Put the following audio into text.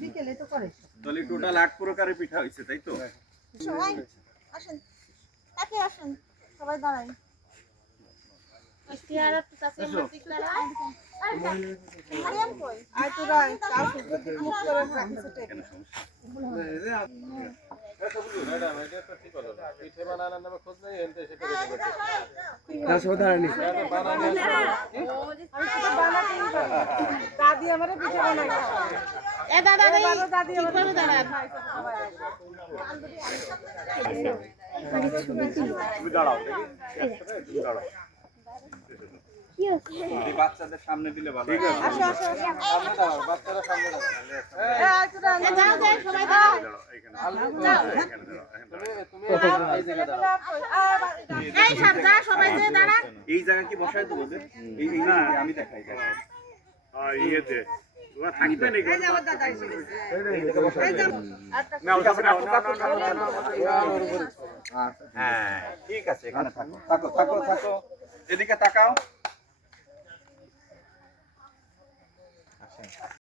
বিকেলে তো করে তাহলে টোটাল আট প্রকারের পিঠা হয়েছে তাই তো? সবাই আসেন। কাকে আসেন সবাই দাঁড়াই মারিয়াম কই দাদি আমারে পিঠে বানাই এ দাদা দাদি আমারে দাঁড়ান। তুমি দাঁড়াও তুমি দাঁড়াও এই বাচ্চাদের সামনে দিলে ভালো আসো আসো সামনে বাচ্চারা সামনে যাও যাও সবাই এই সব যা সবাই যে দাঁড়া এই জায়গা কি বসায় দেবো? এই না আমি দেখাই। দেখাই। ইয়েতে থাকবে নাকি হ্যাঁ ঠিক আছে এখানে থাকো থাকো থাকো থাকো এদিকে তাকাও